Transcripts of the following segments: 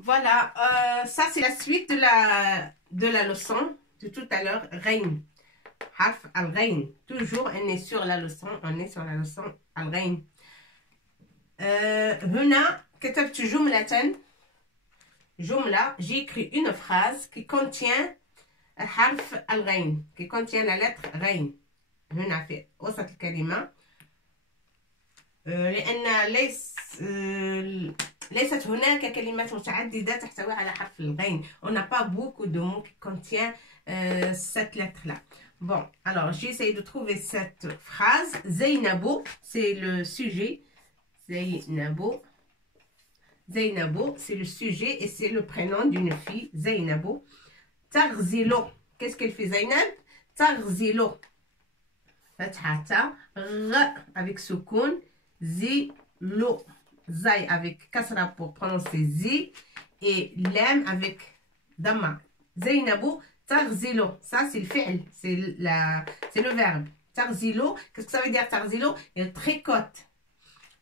Voilà, ça c'est la suite de la leçon de tout à l'heure. Rain. Harf al-Rain. Toujours, on est sur la leçon. al-Rain. هنا كتبت جملة. J'ai écrit une phrase qui contient حرف al-Rain, qui contient la lettre Rain. هنا في وسط الكلمة. لأن ليست هناك كلمات متعددة تحتوي على حرف الغين. On n'a pas beaucoup de mots qui contiennent cette lettre-là. Bon, alors j'essaie de trouver cette phrase. Zainabo, c'est le sujet. Zainabo, c'est le sujet et c'est le prénom d'une fille. Zainabo. Tarzilo, qu'est-ce qu'elle fait Zainab? Tarzilo. Fathata, avec soukoun. Zilo. Zai avec kasra pour prononcer zi et lam avec dama. Zainabou tarzilo. Ça c'est le fi'l, c'est le verbe. Tarzilo, qu'est-ce que ça veut dire tarzilo? Elle tricote.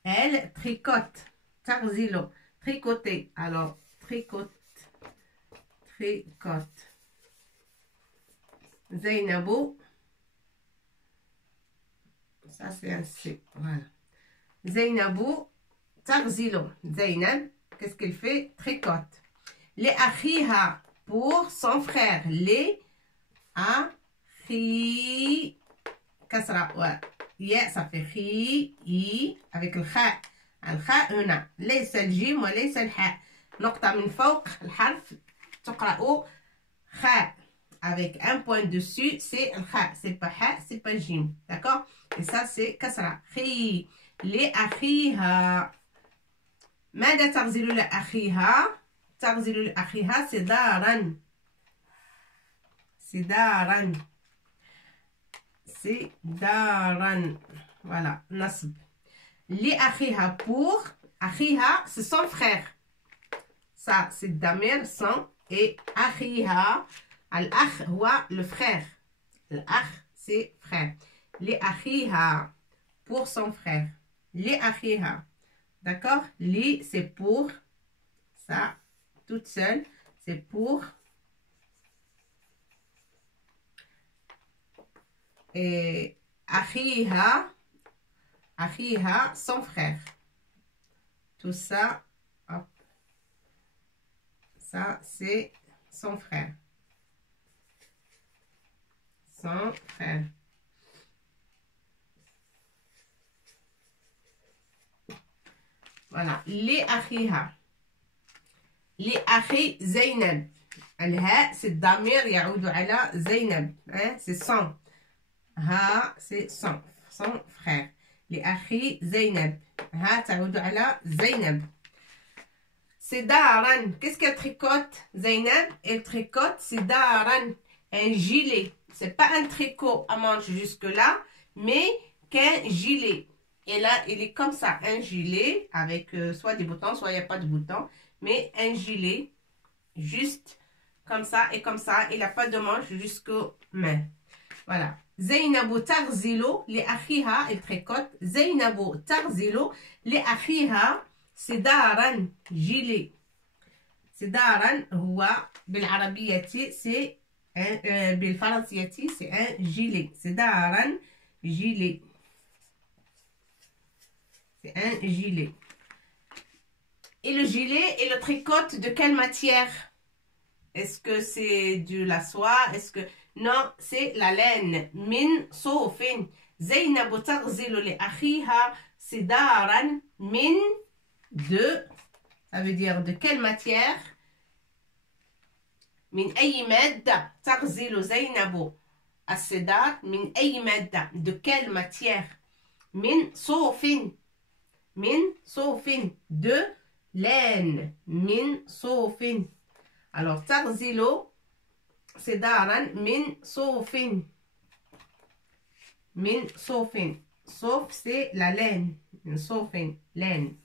Elle tricote. Tarzilo, tricoter. Alors tricote. Zainabou. Ça c'est un C. Voilà. Zainabou. Tarzilo, Zainab, qu'est-ce qu'elle fait? Tricote. Les akhiha, pour son frère. Les akhi, kasra, ouais. Ya, ça fait khi, i, avec le kha. الخاء هنا ليس الجيم وليس الحاء. نقطة من فوق الحرف تقرأ خاء. Avec un point dessus, c'est le kha. C'est pas ha, c'est pas jim. D'accord? Et ça, c'est kasra. Khi. Les akhiha. ماذا تغزل لأخيها؟ تغزل لأخيها صدارا. Voilà, nasb. لأخيها pour أخيها, c'est son frère. Ça, c'est damir, son. Et أخيها, الأخ هو le frère. الأخ, c'est frère. لأخيها, pour son frère. لأخيها. D'accord? Li, c'est pour. Ça, toute seule, c'est pour. Et akhiha, son frère. Tout ça, hop. Ça, c'est son frère. Son frère. Voilà, لأخيها. لأخي زينب. الهاء c'est الضمير يعود على زينب. C'est son. ها c'est son frère. لأخي زينب. ها تعود على زينب. صدارا. Qu'est-ce qu'elle tricote Zainab? Elle tricote صدارا. Un gilet. C'est pas un tricot à manches jusque-là, mais qu'un gilet. Et là, il est comme ça, un gilet avec soit des boutons, soit il n'y a pas de boutons. Mais un gilet, juste comme ça et comme ça. Il n'a pas de manche jusqu'aux mains. Voilà. Zainabou tarzilo li akhiha, il tricote. Zainabou tarzilo li akhiha, sidaran, gilet. Sidaran, huwa, بالعربية, c'est un, بالفرنسية, c'est un gilet. Sidaran, gilet. Un gilet. Et le gilet, il le tricote de quelle matière? Est-ce que c'est de la soie? Est-ce que... Non, c'est la laine. Min sofin. Zainab taghzilu li akhiha sidaran min de... Ça veut dire de quelle matière? Min ay madda taghzilu Zainab as-sidar min ay madda. De quelle matière? Min sofin. Min sofin, de laine. Min sofin. Alors, tarzilo, c'est daran, min sofin. Min sofin. Sof, c'est la laine. Min sofin, laine.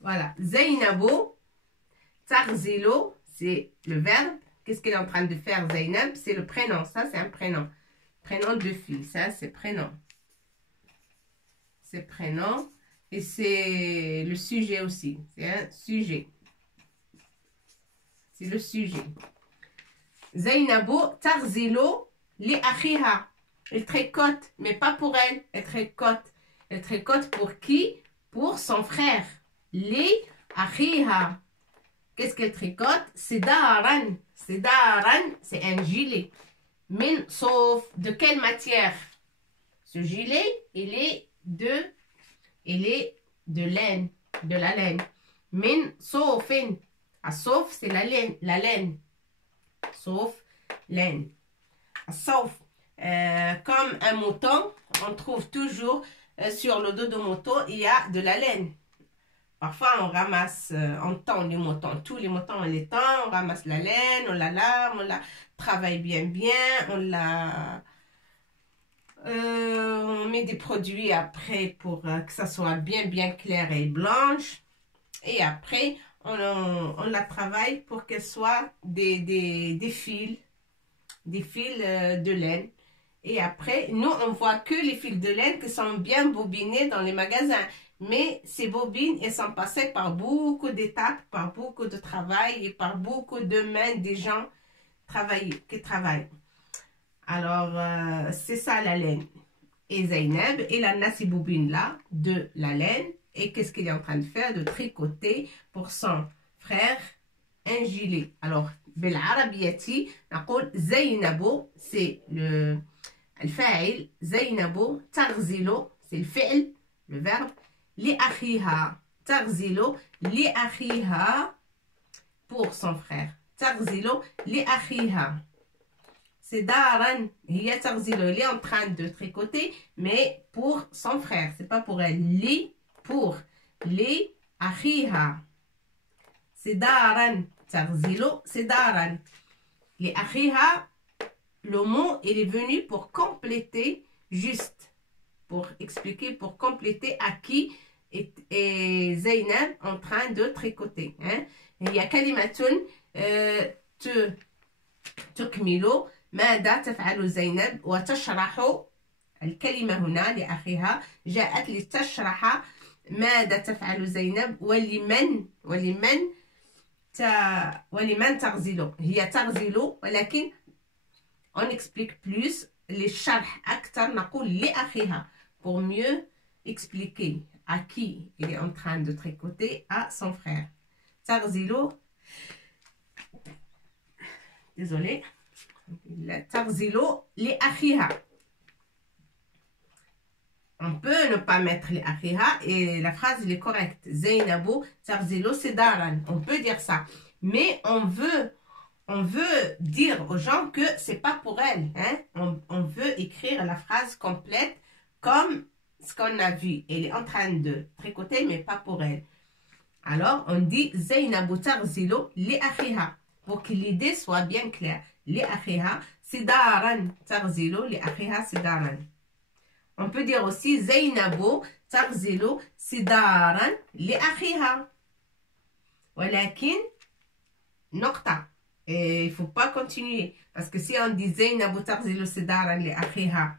Voilà. Zainabo, tarzilo, c'est le verbe. Qu'est-ce qu'elle est en train de faire, Zainab? C'est le prénom. Ça, c'est un prénom. Prénom de fille. Ça, c'est prénom. C'est prénom. Et c'est le sujet aussi. C'est un sujet. C'est le sujet. Zainabo tarzilo li akhiha. Elle tricote, mais pas pour elle. Elle tricote. Elle tricote pour qui? Pour son frère. Li akhiha. Qu'est-ce qu'elle tricote? C'est daran. C'est daran, c'est un gilet. Min sauf de quelle matière? Ce gilet, il est de laine, de la laine. Min saufin. Ah, sauf, c'est la laine, Sauf, laine. Sauf, comme un mouton, on trouve toujours sur le dos de moto, il y a de la laine. Parfois, on ramasse, on tend les moutons. Tous les moutons, on les tend, on ramasse la laine, on la lave, on la travaille bien, on la... on met des produits après pour que ça soit bien clair et blanche. Et après, on la travaille pour qu'elle soit des fils de laine. Et après, nous, on voit que les fils de laine qui sont bien bobinés dans les magasins. Mais ces bobines, elles sont passées par beaucoup d'étapes, par beaucoup de travail et par beaucoup de mains des gens qui travaillent. Alors, c'est ça la laine. Et Zainab, elle a ces bobines-là de la laine. Et qu'est-ce qu'il est en train de faire? De tricoter pour son frère un gilet. Alors, بالعربية نقول زينب c'est le الفاعل زينب تغزل c'est le فعل le verbe لأخيها تغزل لأخيها pour son frère تغزل لأخيها c'est دارا هي تغزل elle est en train de tricoter mais pour son frère c'est pas pour elle li pour لأخيها c'est دارا تغزل c'est دارا لأخيها le mot il est venu pour compléter juste pour expliquer pour compléter à qui est Zainab en train de tricoter hein? هي كلمة تكمل ماذا تفعل زينب وتشرح الكلمة هنا لأخيها جاءت لتشرح ماذا تفعل زينب ولمن تغزل هي تغزل ولكن on explique plus les شرح أكثر نقول لأخيها pour mieux expliquer à qui il est en train de tricoter à son frère تغزل désolé تغزل لأخيها on peut ne pas mettre les akhiha et la phrase elle est correcte. Zainabu tarzilo sedaran. On peut dire ça. Mais on veut dire aux gens que c'est pas pour elle. Hein? On veut écrire la phrase complète comme ce qu'on a vu. Elle est en train de tricoter mais pas pour elle. Alors on dit Zainabu tarzilo li akhiha. Pour que l'idée soit bien claire. Li akhiha sedaran. Tarzilo li akhiha sedaran. On peut dire aussi Zainabo تغزل سدارا لأخيها ولكن نقطة il faut pas continuer parce que si on dit Zainabo تغزل سدارا لأخيها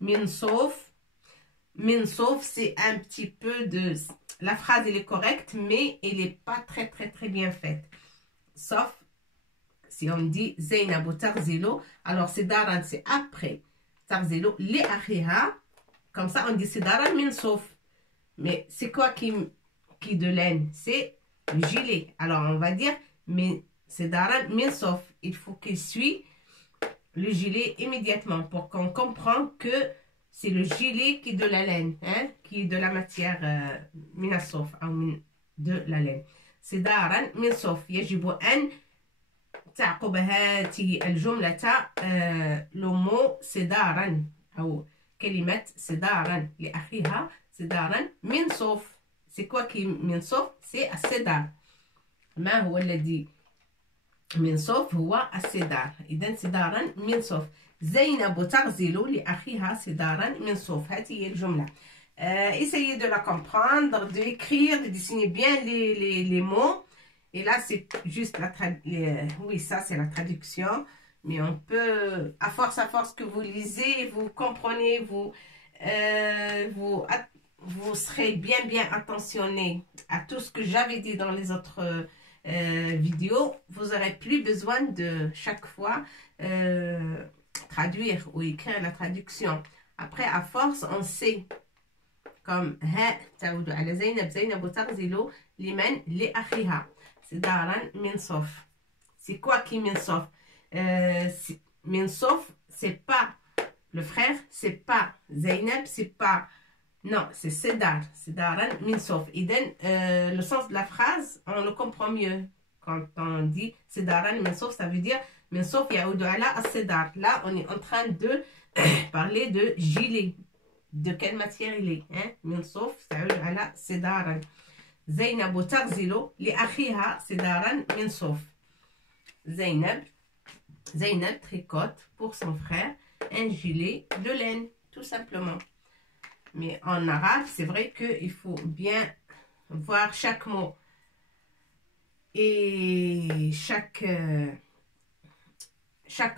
من صوف c'est un petit peu de la phrase elle est correcte mais elle est pas très bien faite sauf si on dit Zainabo تغزل alors سدارا c'est après تغزل لأخيها comme ça, on dit Sedaran min sauf. Mais c'est quoi qui de laine? C'est le gilet. Alors, on va dire mais Sedaran min sauf. Il faut qu'il suit le gilet immédiatement pour qu'on comprenne que c'est le gilet qui est de la laine, hein, qui est de la matière min sauf, de la laine. Sedaran min sauf. يجب أن تعقب هذه الجملة le mot Sedaran أو كلمة سدارا لأخيها سدارا من صوف c'est quoi qui من صوف c'est السدار ما هو الذي من صوف هو السدار إذن سدارا من صوف زينب تغزل لأخيها سدارا من صوف هذه هي الجملة essayez de la comprendre d'écrire de dessiner bien les mots et là c'est juste oui ça c'est la traduction. Mais on peut, à force que vous lisez, vous comprenez, vous vous serez bien attentionné à tout ce que j'avais dit dans les autres vidéos, vous n'aurez plus besoin de chaque fois traduire ou écrire la traduction. Après, à force, on sait. Comme ها تعود على زينب زينب تغزل لمن لأخيها صدارا من صوف. C'est quoi qui min sof? Min sof, c'est pas le frère, c'est pas Zainab, c'est pas... Non, c'est Sedar. Sedaran min sof. Le sens de la phrase, on le comprend mieux. Quand on dit Sedaran min sof, ça veut dire min sof yaoudou ala as-sedar. Là, on est en train de parler de gilet. De quelle matière il est, hein? Min sof, تعود على سدارا. زينب تغزل لأخيها سدارا من صوف. Zainab tricote pour son frère un gilet de laine, tout simplement. Mais en arabe, c'est vrai qu'il faut bien voir chaque mot et chaque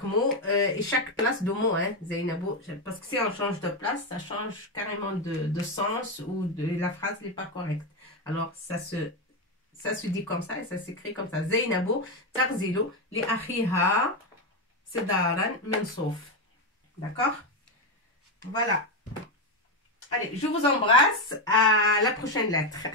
mot et chaque place de mot, hein, Zainabo, parce que si on change de place, ça change carrément de sens ou la phrase n'est pas correcte. Alors, ça se dit comme ça et ça s'écrit comme ça. Zainabo tarzilo li akhiha sedaran min sof. D'accord? Voilà. Allez, je vous embrasse. À la prochaine lettre.